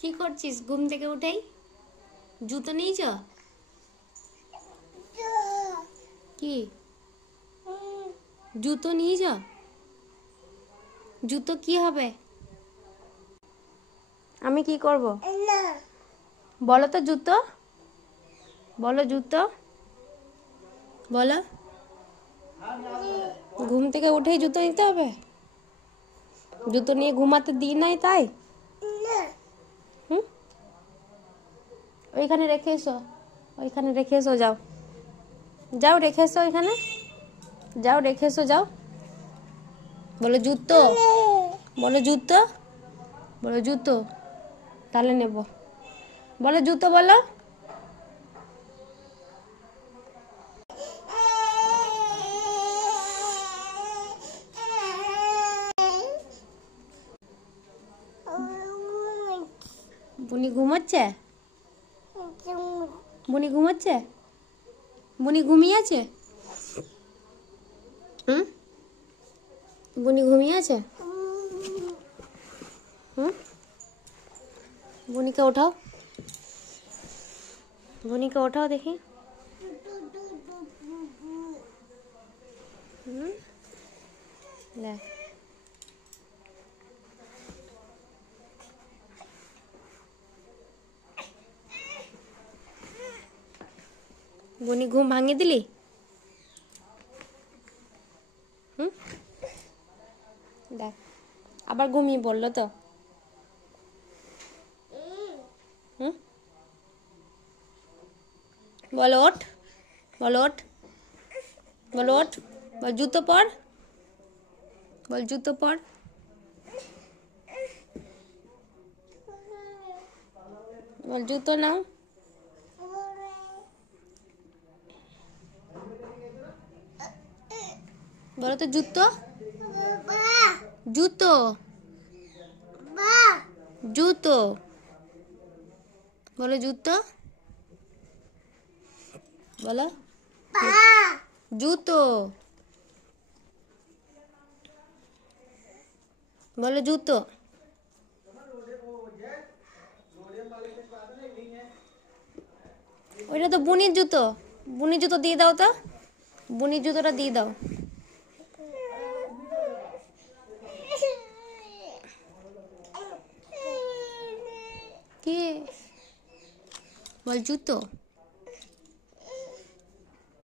কি করছিস ঘুম থেকে উঠেই? জুতো নিয়েছ? কি জুতো নিয়েছ? জুতো কি হবে? আমি কি করব? বলো তো জুতো, বলো জুতো বলো। ঘুম থেকে উঠেই জুতো নিতে হবে? জুতো নিয়ে ঘুমাতে দিই নাই তাই? হুম, ওইখানে রেখে এসো, ওইখানে রেখে এসো, যাও যাও রেখে এসো, ওইখানে যাও রেখে এসো, যাও। বলো জুতো, বলো জুতো, বলো জুতো, তাহলে নেব। বলো জুতো, বলো। বুনি ঘুমাচ্ছে? বুনি ঘুমাচ্ছে? বুনি ঘুমিয়ে আছে? হুম, বুনি ঘুমিয়ে আছে? হুম, বুনিকে ওঠাও, বুনিকে ওঠাও দেখি। হুম, ले বুনি ঘুম ভাঙিয়ে দিলি? হুম, দেখ আবার ঘুমিয়ে পড়লো তো। হুম, বলো ওঠ, বলো ওঠ, বলো ওঠ, বল জুতো পর, বল জুতো পর। বল জুতো নাও। বলো তো জুতো, জুতো, জুতো, বলো জুতো, বলো জুতো, বলো জুতো। ওইটা তো বুনির জুতো, বুনির জুতো দিয়ে দাও তো, বুনির জুতোটা দিয়ে দাও। কি বল জুতো।